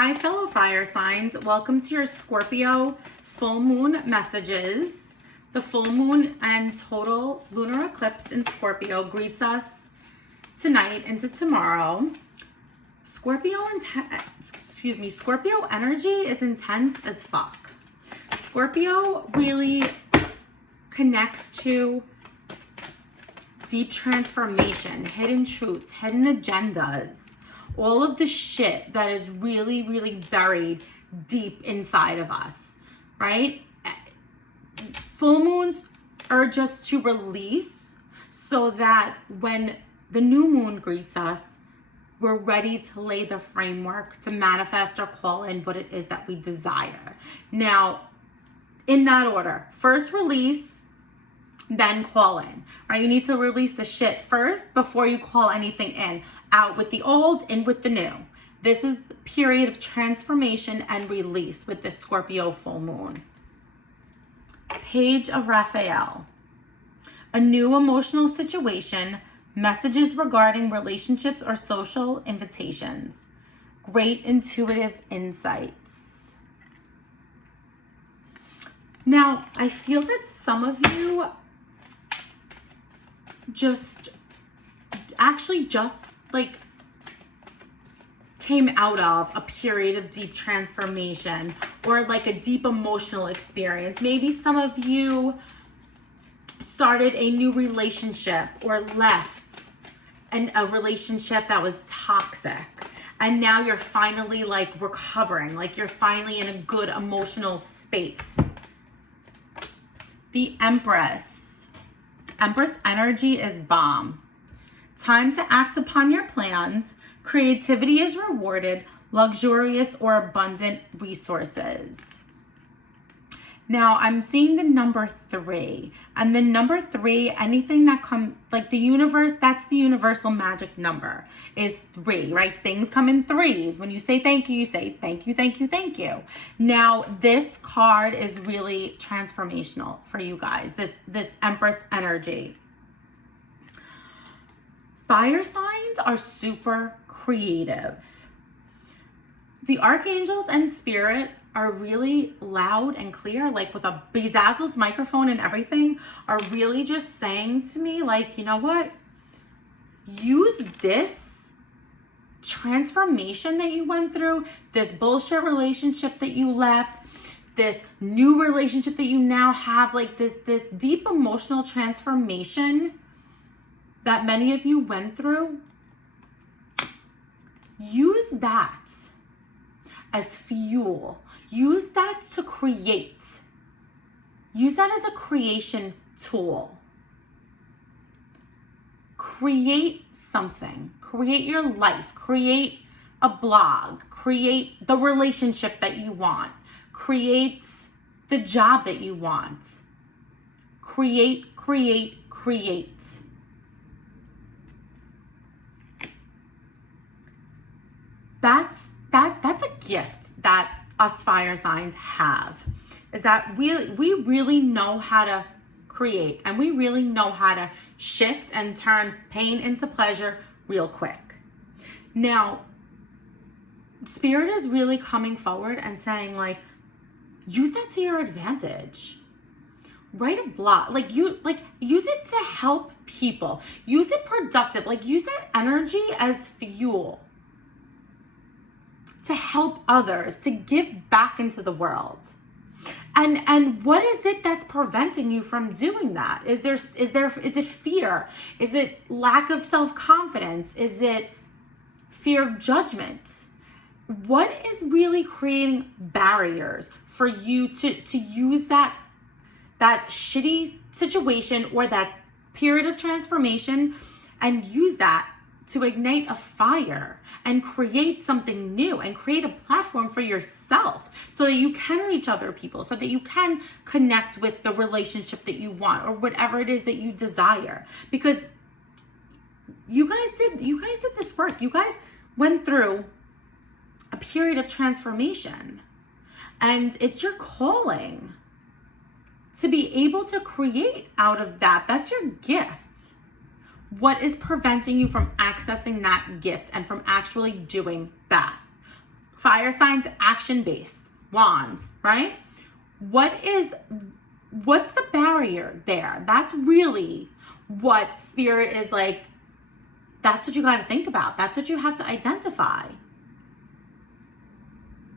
Hi, fellow fire signs. Welcome to your Scorpio full moon messages. The full moon and total lunar eclipse in Scorpio greets us tonight into tomorrow. Scorpio energy is intense as fuck. Scorpio really connects to deep transformation, hidden truths, hidden agendas, all of the shit that is really, really buried deep inside of us, right? Full moons urge us to release so that when the new moon greets us, we're ready to lay the framework to manifest or call in what it is that we desire. Now, in that order, first release, then call in, right? You need to release the shit first before you call anything in. Out with the old, in with the new. This is the period of transformation and release with the Scorpio full moon. Page of Raphael. A new emotional situation, messages regarding relationships or social invitations. Great intuitive insights. Now, I feel that some of you just came out of a period of deep transformation or like a deep emotional experience. Maybe some of you started a new relationship or left a relationship that was toxic. And now you're finally like recovering, like you're finally in a good emotional space. The Empress. Empress energy is bomb. Time to act upon your plans. Creativity is rewarded. Luxurious or abundant resources. Now I'm seeing the number 3. And the number 3, anything that comes, like the universe, that's the universal magic number, is 3, right? Things come in 3s. When you say thank you, you say thank you, thank you, thank you. Now this card is really transformational for you guys, this Empress energy. Fire signs are super creative. The archangels and spirit are really loud and clear, like with a bedazzled microphone and everything, are really just saying to me, like, you know what? Use this transformation that you went through, this bullshit relationship that you left, this new relationship that you now have, like this deep emotional transformation that many of you went through. Use that as fuel. Use that to create. Use that as a creation tool. Create something. Create your life. Create a blog. Create the relationship that you want. Create the job that you want. Create, create, create. That's a gift that us fire signs have, is that we really know how to create, and we really know how to shift and turn pain into pleasure real quick. Now, spirit is really coming forward and saying, like, use that to your advantage. Write a blog, use it to help people. Use it productive, use that energy as fuel to help others, to give back into the world. And what is it that's preventing you from doing that? Is it fear? Is it lack of self-confidence? Is it fear of judgment? What is really creating barriers for you to use that shitty situation or that period of transformation and use that to ignite a fire and create something new and create a platform for yourself so that you can reach other people, so that you can connect with the relationship that you want or whatever it is that you desire? Because you guys did this work. You guys went through a period of transformation, and it's your calling to be able to create out of that. That's your gift. What is preventing you from accessing that gift and from actually doing that? Fire signs, action-based, wands, right? What's the barrier there? That's really what Spirit is like. That's what you got to think about. That's what you have to identify.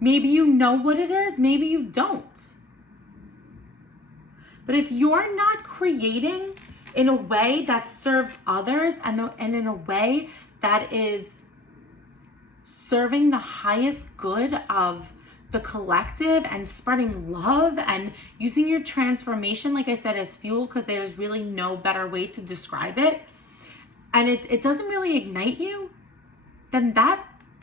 Maybe you know what it is, maybe you don't. But if you're not creating in a way that serves others and in a way that is serving the highest good of the collective and spreading love and using your transformation, like I said, as fuel, because there's really no better way to describe it, and it doesn't really ignite you, then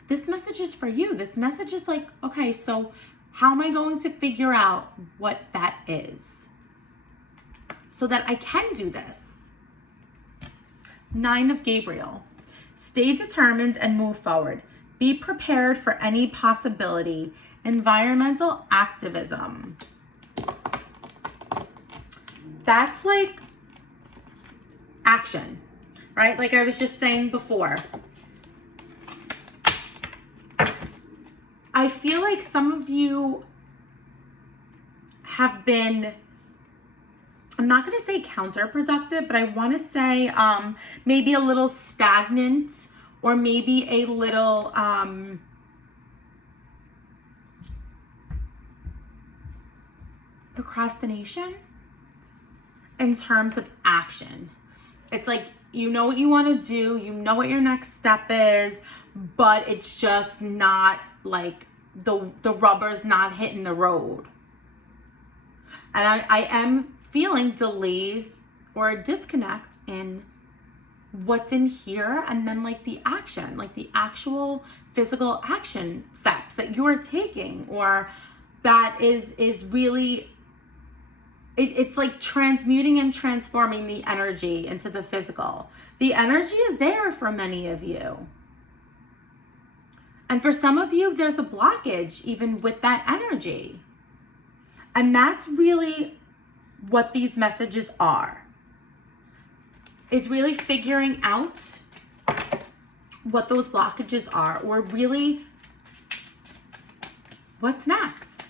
this message is for you. This message is like, okay, so how am I going to figure out what that is so that I can do this? 9 of Gabriel. Stay determined and move forward. Be prepared for any possibility. Environmental activism. That's like action, right? Like I was just saying before. I feel like some of you have been, I'm not going to say counterproductive, but I want to say maybe a little stagnant, or maybe a little procrastination in terms of action. It's like, you know what you want to do, you know what your next step is, but it's just not like the rubber's not hitting the road. And I am feeling delays or a disconnect in what's in here, and then like the action, like the actual physical action steps that you're taking, or that is really, it's like transmuting and transforming the energy into the physical. The energy is there for many of you. And for some of you, there's a blockage even with that energy. And that's really what these messages are. Is really figuring out what those blockages are, or really what's next.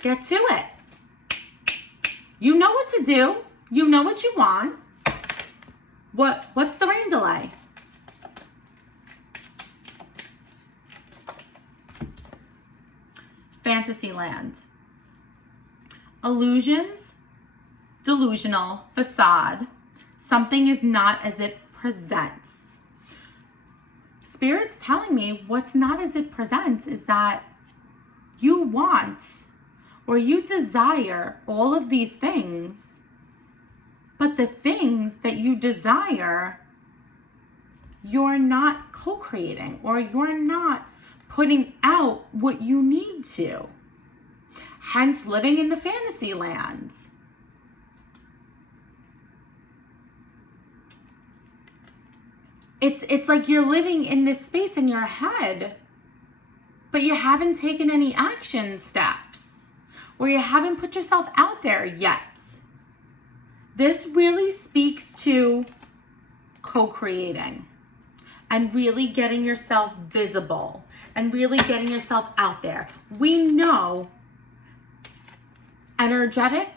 Get to it. You know what to do. You know what you want. What's the rain delay? Fantasyland. Illusions, delusional, facade. Something is not as it presents. Spirit's telling me what's not as it presents is that you want or you desire all of these things, but the things that you desire, you're not co-creating, or you're not putting out what you need to. Hence living in the fantasy lands. It's like you're living in this space in your head, but you haven't taken any action steps, or you haven't put yourself out there yet. This really speaks to co-creating and really getting yourself visible and really getting yourself out there. We know energetic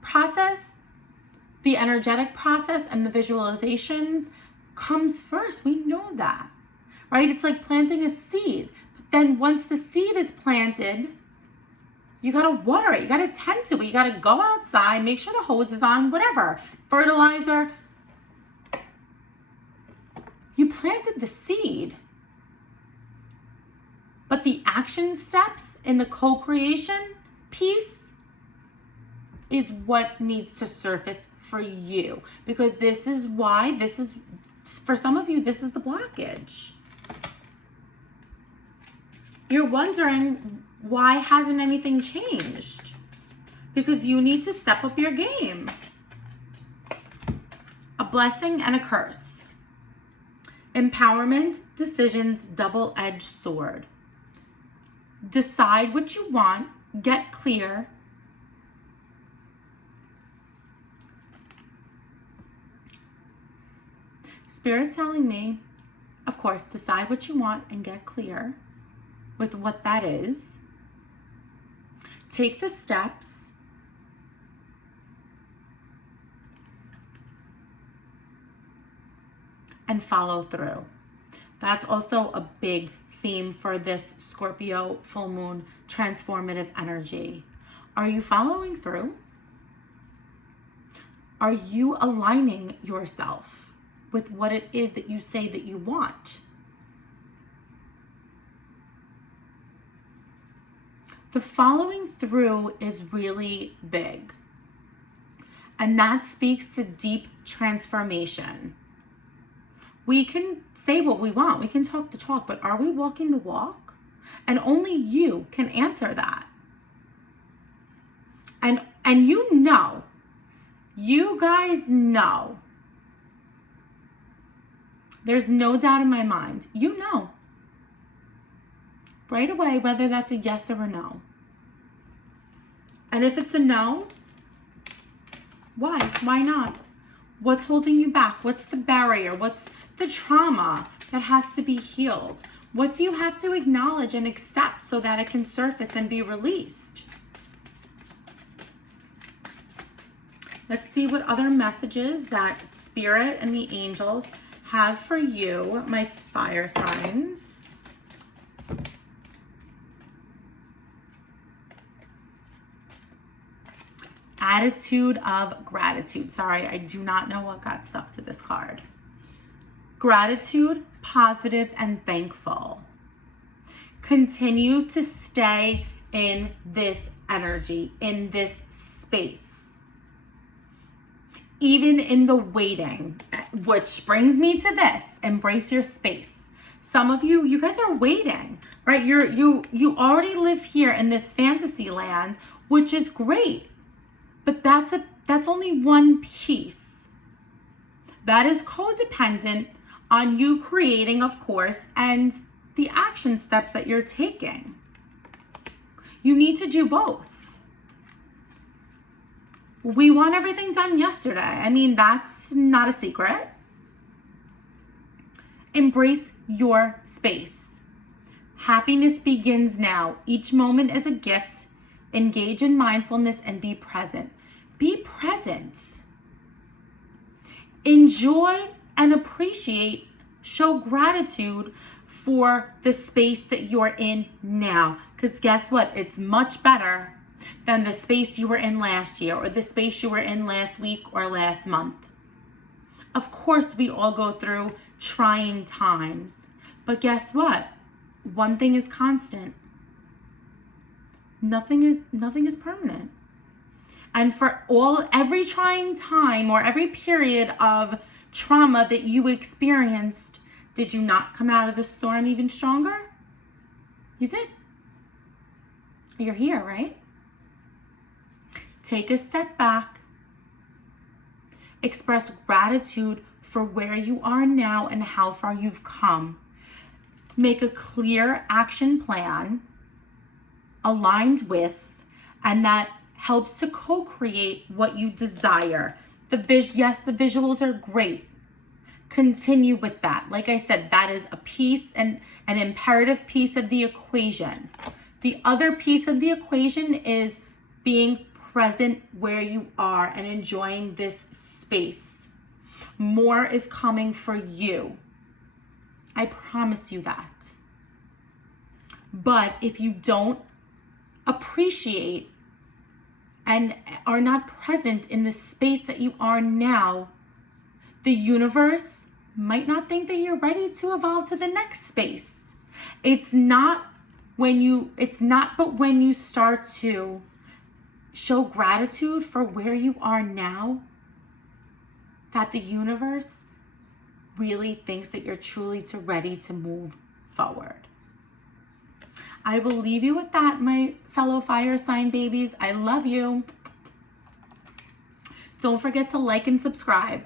process, the energetic process and the visualizations comes first. We know that, right? It's like planting a seed. But then once the seed is planted, you got to water it. You got to tend to it. You got to go outside, make sure the hose is on, whatever. Fertilizer. You planted the seed. But the action steps in the co-creation piece is what needs to surface for you. Because this is why, for some of you, this is the blockage. You're wondering, why hasn't anything changed? Because you need to step up your game. A blessing and a curse. Empowerment, decisions, double-edged sword. Decide what you want, get clear. Spirit's telling me, of course, decide what you want and get clear. with what that is. Take the steps and follow through. That's also a big theme for this Scorpio full moon transformative energy. Are you following through? Are you aligning yourself with what it is that you say that you want? The following through is really big. And that speaks to deep transformation. We can say what we want. We can talk the talk, but are we walking the walk? And only you can answer that. And you know, you guys know, there's no doubt in my mind, you know right away whether that's a yes or a no. And if it's a no, why? Why not? What's holding you back? What's the barrier? What's the trauma that has to be healed? What do you have to acknowledge and accept so that it can surface and be released? Let's see what other messages that Spirit and the angels have for you, my fire signs. Attitude of gratitude. Sorry, I do not know what got stuck to this card. Gratitude, positive, and thankful. Continue to stay in this energy, in this space. Even in the waiting, which brings me to this, embrace your space. Some of you, you guys are waiting, right? You already live here in this fantasy land, which is great. But that's only one piece. That is codependent on you creating, of course, and the action steps that you're taking. You need to do both. We want everything done yesterday. I mean, that's not a secret. Embrace your space. Happiness begins now. Each moment is a gift. Engage in mindfulness and be present. Be present. Enjoy and appreciate, show gratitude for the space that you're in now. Because guess what? It's much better than the space you were in last year or the space you were in last week or last month. Of course, we all go through trying times. But guess what? One thing is constant. Nothing is permanent. And for every trying time or every period of trauma that you experienced, did you not come out of the storm even stronger? You did. You're here, right? Take a step back. Express gratitude for where you are now and how far you've come. Make a clear action plan aligned with, and that helps to co-create what you desire. Yes, the visuals are great. Continue with that. Like I said, that is a piece and an imperative piece of the equation. The other piece of the equation is being present where you are and enjoying this space. More is coming for you. I promise you that. But if you don't appreciate and are not present in the space that you are now, the universe might not think that you're ready to evolve to the next space. But when you start to show gratitude for where you are now, that the universe really thinks that you're truly ready to move forward. I will leave you with that, my fellow fire sign babies. I love you. Don't forget to like and subscribe.